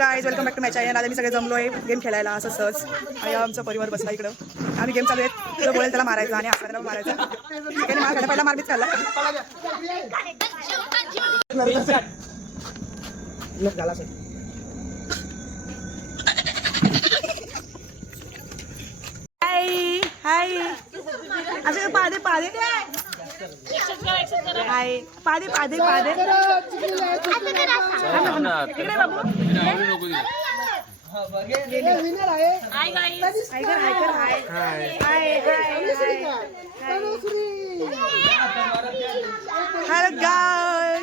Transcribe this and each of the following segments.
Guys welcome back to match आहे आता मी सगळे जमलो आहे गेम खेळायला असं सहज. आणि आमचा परिवार बसला इकडं. आणि गेम चालू आहे जो बोलेल त्याला मारायचं आणि आपल्याला मारायचं. ठीक आहे मार पहिला मारबीच खाल्ला. हाय हाय असे पादे पादे। हाय पादे पादे पादे। इकडे बाबू। हाय कर हाय कर हाय हाय हाय हॅलो गाय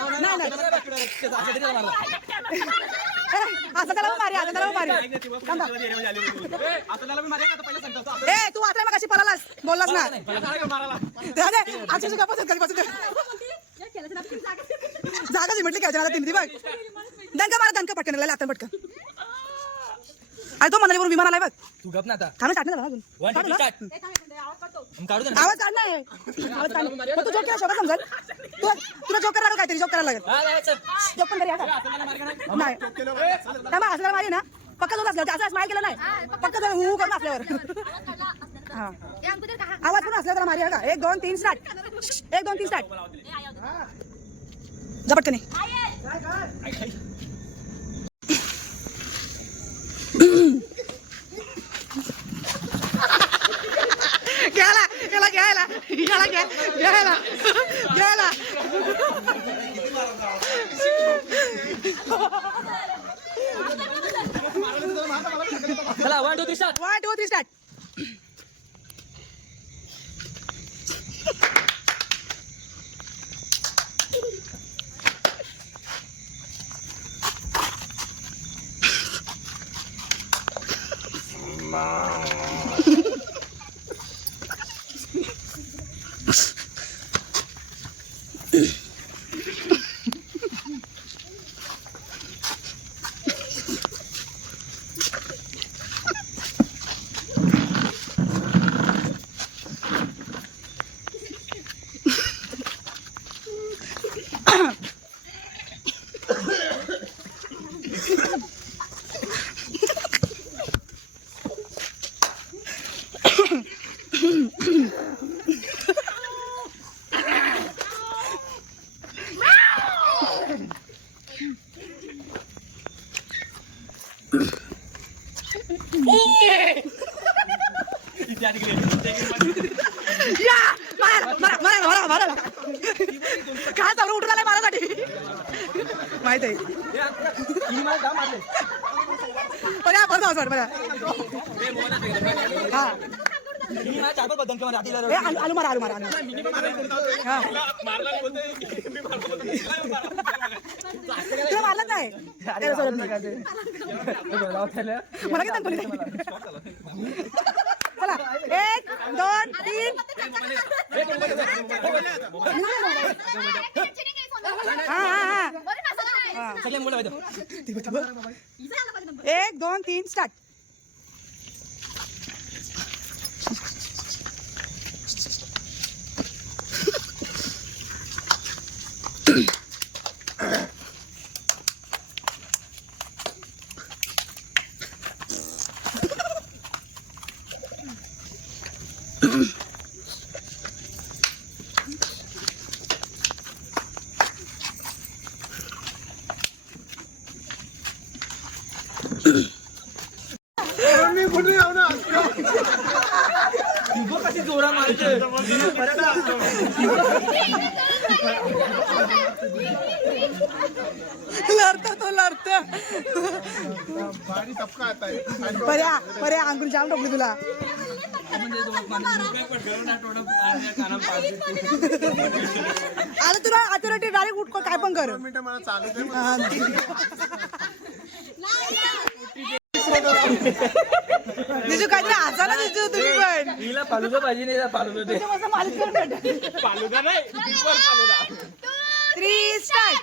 नाही नाही ए, असं त्याला पण मारी. असं त्याला पण मारी थांबा. ए तू आता मग कशी पळालास बोललास ना. अरे आजची गप्पा कधीपासून जागा म्हटली काय तीन ती बघ. दणका मारा दणका पटकन लागला आता पटकन. अरे तो मनालीवरून विमान आलाय बघ. तू गप ना आता. नाही झाला अजून. आवाज काढणार आहे आवाज काढणार तू जोक केला शोका समजेल? तू तुला जोक करायला काहीतरी जोक करायला लागेल. चल. जोक पण करूया का नाही. थांबा असल्यावर मारी ना. पक्का जोक असल्यावर असं स्माईल केलं नाही. पक्का जोक हू करून असल्यावर हा. आवाज पण असल्यावर त्याला मारी का एक दोन तीन स्टार्ट एक दोन तीन स्टार्ट झपटकने घ्यायला याला घ्यायला याला घ्या घ्यायला घ्यायला चला one two three start one two three start या Ugh. चालू उठून आलाय मारासाठी माहीत आहे. पण हा बदल किंवा रात्रीला ए आलू मारा आलू मारा आलू हा. तुला मारलं नाही? ए, सोडत नाही. मला काय सांगतो चला. दोन तीन हा हा हा एक दोन तीन स्टार्ट कशी जोरा टपका आता है पर्या पर्या अंकुर जाम टोकली तुला. आता तुला अथॉरिटी डायरेक्ट उठ काय पण कर. मला चालू दे. जिजू काहीतरी हसा ना जिजू तुम्ही पण. हिला फालुदा पाहिजे नाही भेटा. फालुदा नाही थ्री स्टार्ट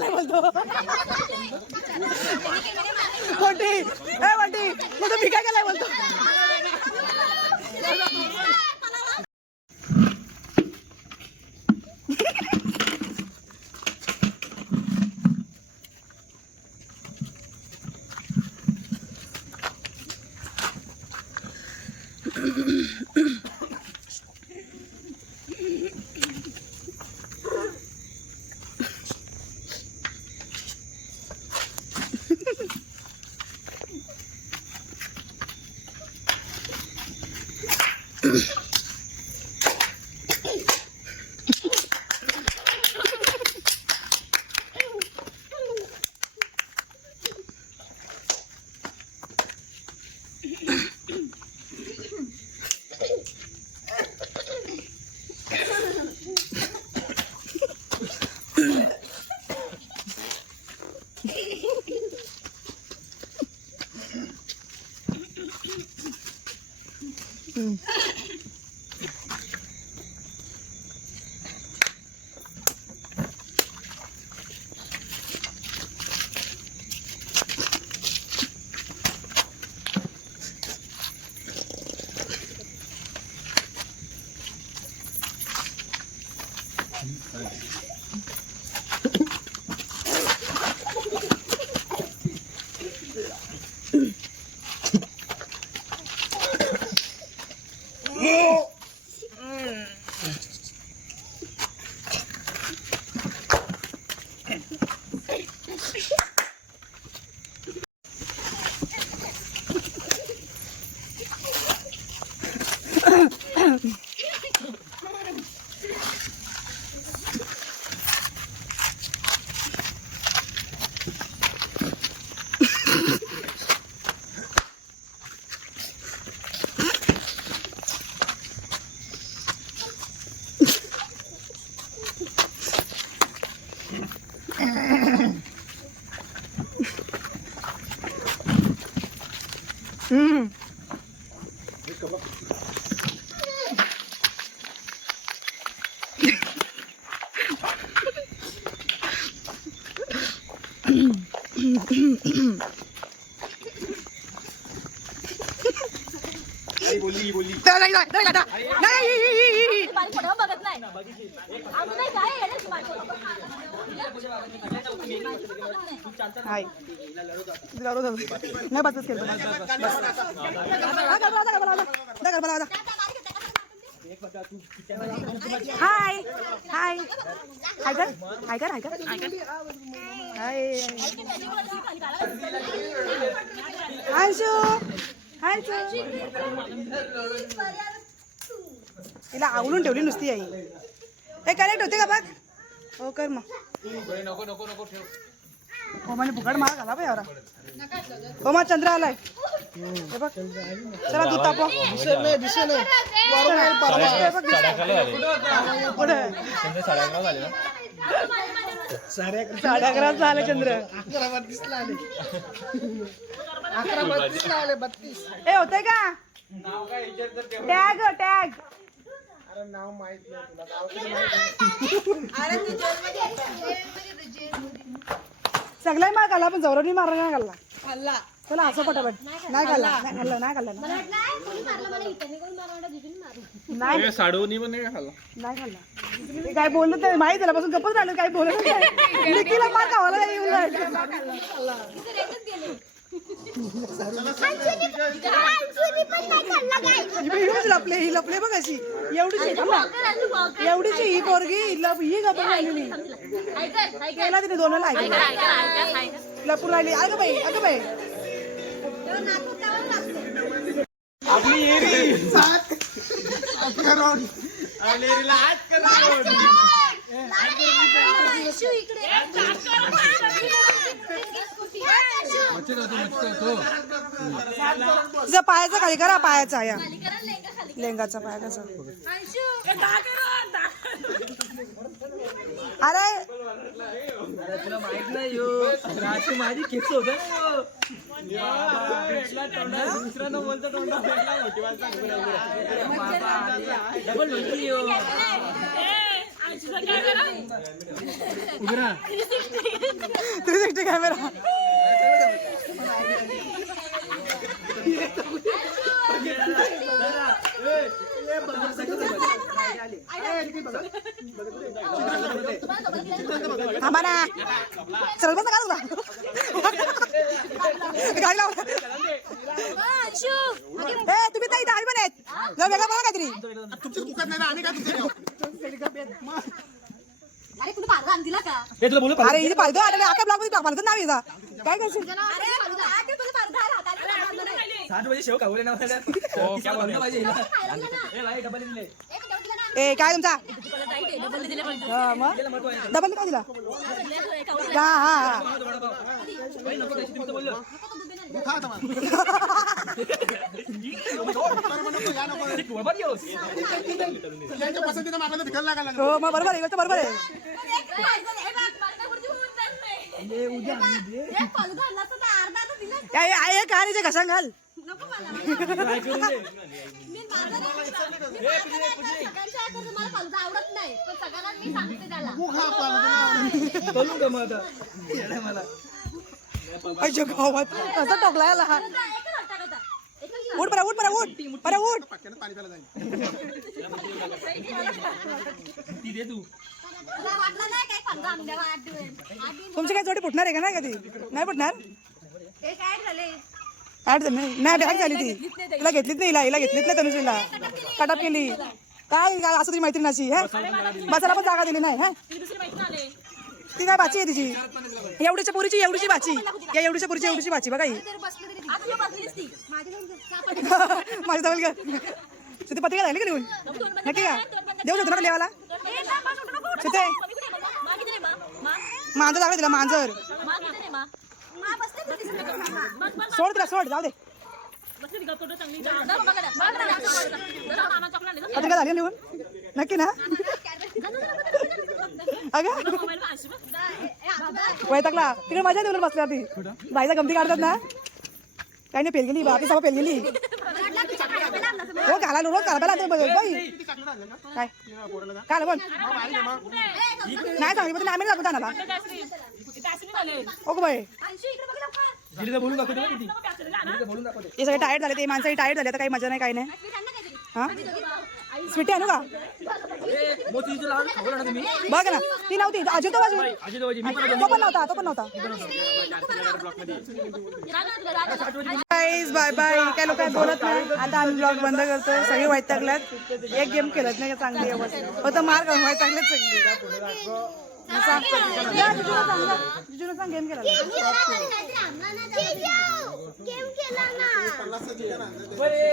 केलं बोलतो. कोणती ए वाटी बोलतो मी काय केलंय बोलतो. Mmm. हाय तुला रोज असं. नाही बसच केलं बस. हा, गरबा लावा, गरबा लावा. जा, गरबा लावा, जा. हाय हाय हाय कर हाय कर हाय कर हाय अंशू अंशू तिला आवडून ठेवली नुसती आई. हे कनेक्ट होते का बघ? हो कर मग. नको नको नको ठेव. हो म्हणजे फुकट मार घाला पाहिजे एवढा हो मग चंद्र आलाय. हे बघ. चला दूध तापवा. पुढे. साडे अकरा झाले चंद्र. ए होतंय का? टॅग टॅग सगळ्या मार घाला पण जवळ मारा नाही घालला चला असं पटापट. नाही घालला नाही घालला नाही घालला ना. नाही. साडवणी पण नाही खाल्ला. नाही खाल्ला. ते काय बोललं ते माहिती त्याला गप्पच राहिलं काय बोलत नाही. निकीला मार खावाला नाही येऊन राहिलं. लपले ही लपले बघ अशी एवढीच एवढीच ही पोरगी ही गप्प राहिलेली केला तिने दोनाला ऐकलं लपून राहिली अगं बाई अगं बाई आपली येरी तुझ्या पायाचा खाली करा पायाचा या. लेंगाचा पाया कसा? अरे! तुला माहीत नाही राशी माझी केस होत दुसरा न बोलता तोंडा डबल म्हणती थ्री सिक्स्टी कॅमेरा थांबा ना चल बस का तुला गाडी लाव तुम्ही ताई डाळी पण आहेत. वेगळं बघा काहीतरी. तुमच्या नाही आम्ही काय तुमच्या अरे कुठे पारदा आणला का? हे तुला बोलू अरे इथे ब्लॉगमध्ये पालतो नाव येता काय करशील? अरे पारदा आके तुझा पारदा आला हाताने पारदा नाही. सात बजे शेव खावले ना. मला क्या बोलणं पाहिजे. हिला? ए लाई डबल दिले. काय तुमचा? डबल दिले हा मग? डबल दिला हा हा हा. हो मग बरोबर आहे गोष्ट बरोबर आहे. या- घसा घाल आवडत नाही पण सगळ्यांना मी सांगते त्याला बोलू गावात. कसा टोकला याला हा? उठ परा उठ बरा उठ. बरा उठ. तुमची काय जोडी फुटणार आहे का नाही कधी? नाही फुटणार? ऍड नाही नाही बॅग झाली ती. तिला घेतलीच नाही हिला हिला घेतलीच नाही तनुश्रीला. कटअप केली. काय काय असं तुझी मैत्रीण अशी हा? बसायला पण जागा दिली नाही हा? ती काय बाची आहे तिची? एवढीच्या पुरीची एवढीची बाची या एवढीच्या पुरीची एवढीची बाची बघा ही. माझी जाऊन जवळ घ्या तिथे पत्रिका झाली का लिहून नक्की का? देऊ शकतो ना लिहायला? तिथे मांजर दाखवलं तिला मांजर. सोड तिला सोड जाऊ दे. जा, बघा पत्रिका झाली लिहून? नक्की ना? अगं. वैतागला तिकडे मजा देऊन बसल्या ती बाईचा गमती काढतात ना काही नाही फेल गेली बापी सभा फेल गेली वाटलं तुझ्या खायला आणलं असं. हो घाला रोज घाला पहिला बाई? काय? काय मग. नाही सांगितलं पण आम्ही लागतो त्यांना ओके बाई तर तर हे सगळे टायर्ड झाले ते माणसं टायर्ड झाले आता काही मजा नाही काही नाही. हा. स्वीटी आणू का बघ ना ती नव्हती अजय तो बाजू तो पण नव्हता तो पण नव्हता बाय बाय काय लोक बोलत नाही आता आम्ही ब्लॉग बंद करतो सगळे वैतागल्यात एक गेम खेळत नाही का चांगली अवस्था होतं मार खाऊन वैतागल्यात सगळी सांग गेम ना त्याला. बरे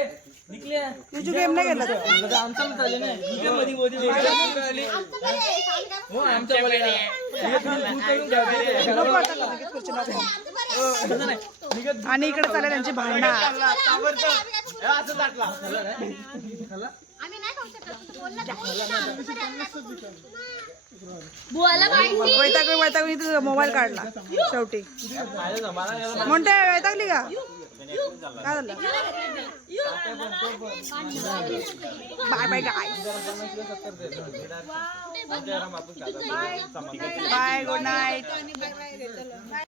आणि इकडे चालेल त्यांची भावना वैतागली वैतागली तुझा मोबाईल काढला. शेवटी. म्हणते वैतागली का? Bye bye guys. Bye, bye. good night.